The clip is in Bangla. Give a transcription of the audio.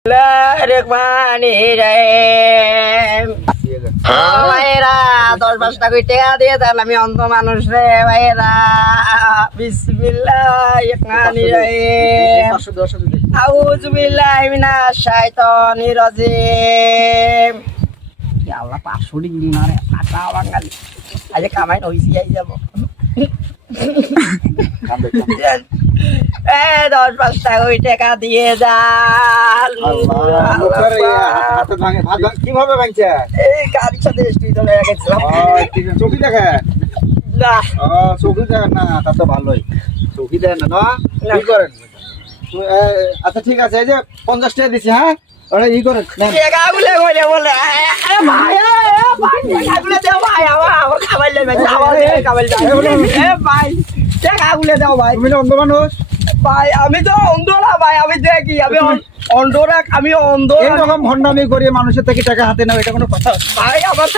ভাইরা 10-5 টাকা টাকা দিয়ে তাহলে আমি অন্ধ মানুষ রে ভাইরা। বিসমিল্লাহ আউযু বিল্লাহি মিনাশ শাইতানির রাজিম। আল্লাহ 500 ডিগ্রি মারে আটা বাঙালি আজ কামাই হইছি আই যাব 10-5 টাকা দিয়ে যান। কিভাবে ভাঙছে? এই গাড়ির সাথে স্ট্রিট হয়ে গেছিলাম। চোখি দেখে না চোখি দেখেন না, তা তো ভালোই। চোখি দেন না কি করেন? আচ্ছা ঠিক আছে, এই যে 50 টাকা দিছি। হ্যাঁ ওরা ই করেন টাকাগুলো বলে বলে ভাই টাকাগুলো দাও ভাই, আমার খাবার লেবে আমার খাবার ভাই টাকাগুলো দাও ভাই। তুমি অন্ধ মানুষ ভাই আমি তো অন্ধ না ভাই, আমি দেখি আমি অন্ধ না, আমি অন্ধ। এরকম ভণ্ডামি করিয়ে মানুষের থেকে টাকা হাতে নেওয়া এটা কোনো কথা? ভাই আমার